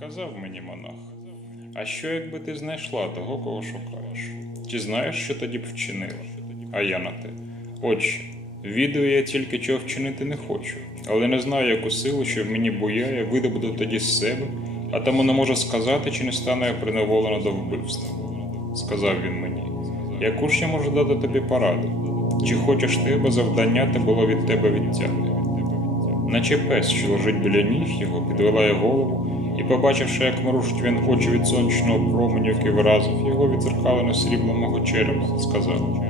казав мені монах. А що якби ти знайшла того, кого шукаєш? Чи знаєш, що тоді б вчинила? А я на те. Отче, відео я тільки чого вчинити не хочу, але не знаю, яку силу, що в мені буяє, видобуду тоді з себе, а тому не можу сказати, чи не стану я приневолена до вбивства. Сказав він мені, яку ж я можу дати тобі пораду? Чи хочеш ти, аби завдання те було від тебе відтягне? Наче пес, що лежить біля ніг його, підвела я голову і, побачивши, як мрушить він очі від сонячного променю, який виразив його відзеркалено срібло мого черепа, сказав: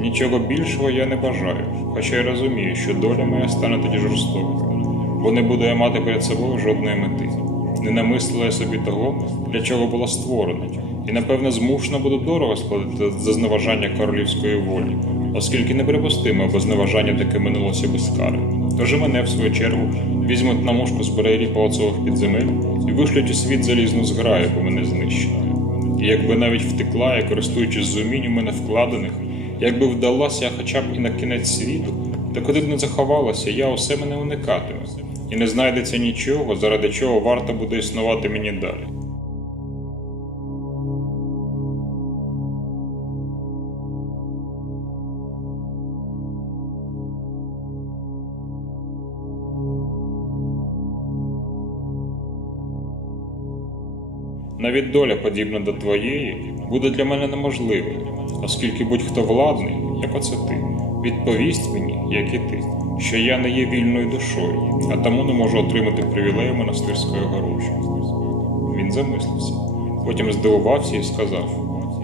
Нічого більшого я не бажаю, хоча й розумію, що доля моя стане тоді жорстокою, бо не буду я мати перед собою жодної мети. Не намислила я собі того, для чого була створена, і напевне змушена буду дорого сплатити за зневажання королівської волі, оскільки неприпустимо, аби зневажання таке минулося без кари. Тож і мене, в свою чергу, візьмуть на мушку з перері палацових підземель і вишлють у світ залізну зграю, бо мене знищено. І якби навіть втекла, я користуючись зумінь мене вкладених, якби вдалася хоча б і на кінець світу, то куди б не заховалася, я усе мене уникатиме, і не знайдеться нічого, заради чого варто буде існувати мені далі. Навіть доля, подібна до твоєї, буде для мене неможливою, оскільки будь-хто владний, як оце ти, відповість мені, як і ти, що я не є вільною душою, а тому не можу отримати привілею монастирської горожі. Він замислився, потім здивувався і сказав: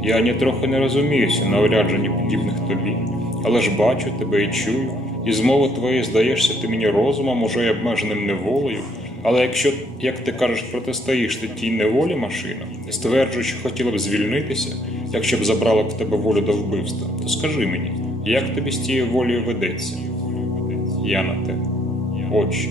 Я ні трохи не розуміюся на орядженні подібних тобі, але ж бачу тебе і чую, і з мови твоєї здаєшся ти мені розумом, уже й обмеженим неволею. Але якщо, як ти кажеш, протистоїш ти тій неволі машина, і стверджуєш, що хотіла б звільнитися, якщо б забрала в тебе волю до вбивства, то скажи мені, як тобі з тією волею ведеться? Я на те. Отче,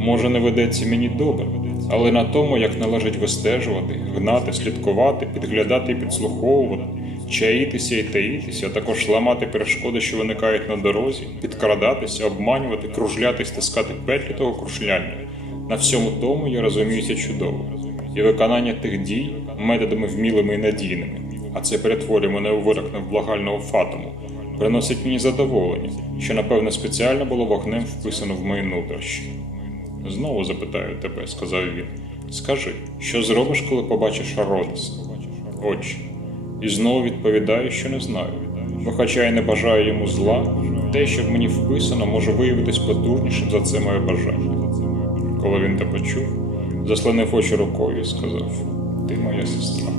може, не ведеться мені добре, але на тому, як належить вистежувати, гнати, слідкувати, підглядати і підслуховувати, чаїтися і таїтися, а також ламати перешкоди, що виникають на дорозі, підкрадатися, обманювати, кружляти, стискати петлі того кружляння. На всьому тому я розуміюся чудово, і виконання тих дій методами вмілими і надійними, а це перетворює мене у вирок невблагального фатуму, приносить мені задоволення, що, напевно, спеціально було вогнем вписано в мої нутрощі. Знову запитаю тебе, сказав він. Скажи, що зробиш, коли побачиш Родоса? Отче. І знову відповідаю, що не знаю. Бо хоча я не бажаю йому зла, те, що в мені вписано, може виявитись потужнішим за це моє бажання. Коли він те почув, заслонив очі рукою і сказав: Ти моя сестра.